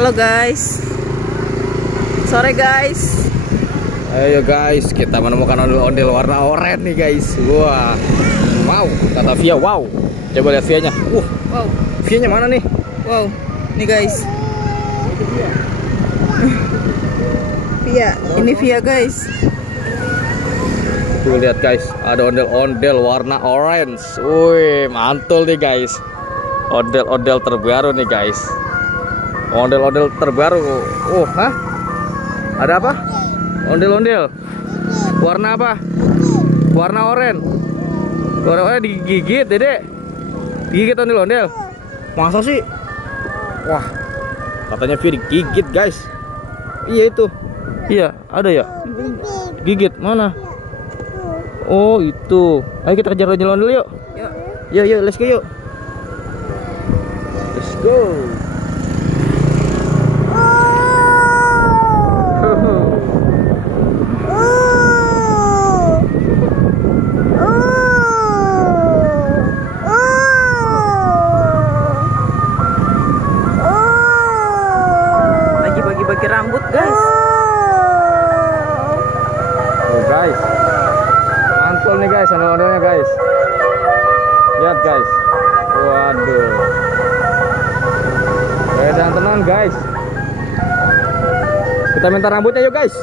Halo guys, sore guys. Ayo guys, kita menemukan ondel-ondel warna oranye nih guys. Wah, wow, kata Via wow. Coba lihat Via-nya. Wow, Via-nya mana nih? wow, nih guys. Via, ini Via guys. Tuh lihat guys, ada ondel-ondel warna orange. Wih, mantul nih guys. Ondel-ondel terbaru nih guys. Ondel-ondel terbaru. Hah? Ada apa? Ondel-ondel. Warna apa? Warna oranye. Warna oranye digigit, Dedek. Digigit ondel-ondel. Masa sih? Wah, katanya Via digigit guys. Iya itu. Iya, ada ya? Gigit mana? Oh, itu. Ayo kita kejar ondel-ondel yuk. Yuk, let's go yuk. Let's go. Lagi bagi-bagi rambut guys. Oh guys, mantul nih guys ondel-ondelnya guys. Lihat guys. Waduh. Jangan tenang guys. Kita minta rambutnya yuk guys.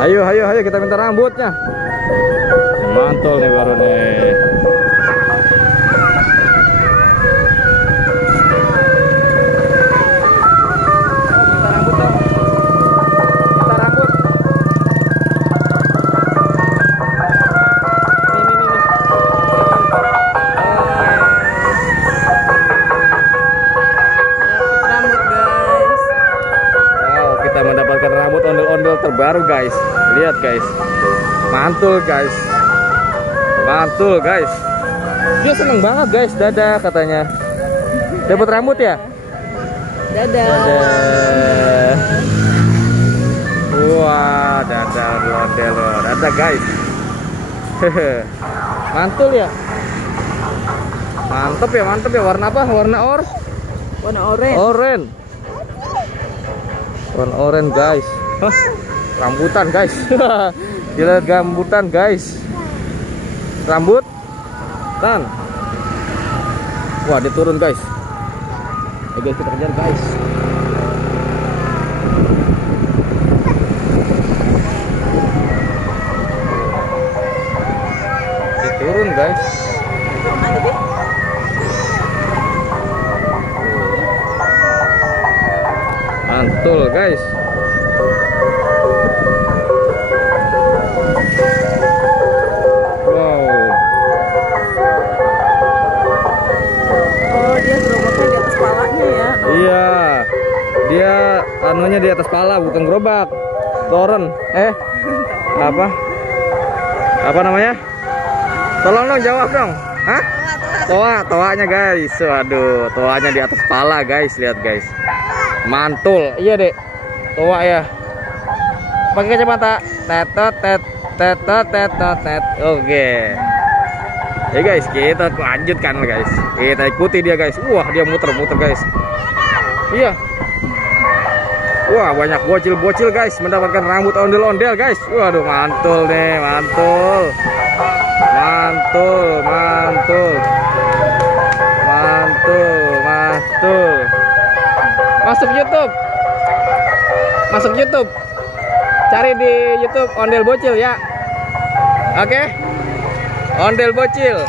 Ayo kita minta rambutnya. Mantul nih baru nih. Mendapatkan rambut ondel-ondel terbaru guys. Lihat guys, mantul guys, mantul guys. Dia seneng banget guys. Dadah katanya. Dapat rambut ya. Dadah. Wah, dadah ondel-ondel. Dadah guys. Mantul ya. Mantep ya. Warna apa? Warna oranye. Oranye. Warna oranye guys. Hah, rambutan guys. Lihat rambutan guys. Rambut tan. Wah, dia turun guys. Ayo guys, kita kejar guys. Dia turun guys. Mantul guys. Wow. Oh, dia gerobaknya di atas palanya ya. Iya. Dia anunya di atas pala, bukan gerobak. Toren. Apa? Apa namanya? Tolong dong jawab dong. Hah? Toanya guys. Waduh, toanya di atas pala guys. Lihat guys. Mantul. Iya dek. Toa ya. Pakai kacamata. Tet. Oke. Ya guys, kita lanjutkan guys. Kita ikuti dia guys. Wah, dia muter-muter guys. Iya. Wah, banyak bocil-bocil guys mendapatkan rambut ondel-ondel guys. Waduh, mantul nih, mantul. Masuk YouTube. Cari di YouTube ondel bocil ya. Oke. Ondel bocil.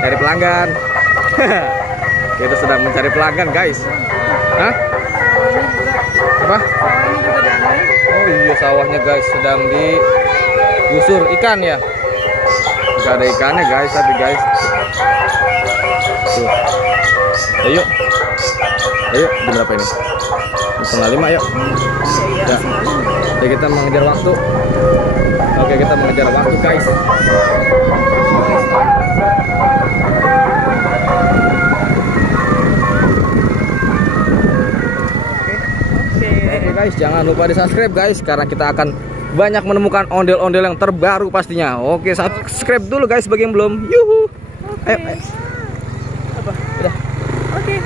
Cari pelanggan. Kita sedang mencari pelanggan guys. Hah? Apa? Oh iya, sawahnya guys sedang digusur ikan ya. Gak ada ikannya guys, tapi guys. Tuh. Ayo, jam berapa ini? 4:30 yuk. Ya. Jadi kita mengejar waktu. Oke, kita mengejar waktu guys. Oke guys, jangan lupa di subscribe guys, karena kita akan banyak menemukan ondel-ondel yang terbaru pastinya. Oke, subscribe dulu guys bagi yang belum. Yuhu. Ayo. guys. Apa? Udah. Oke.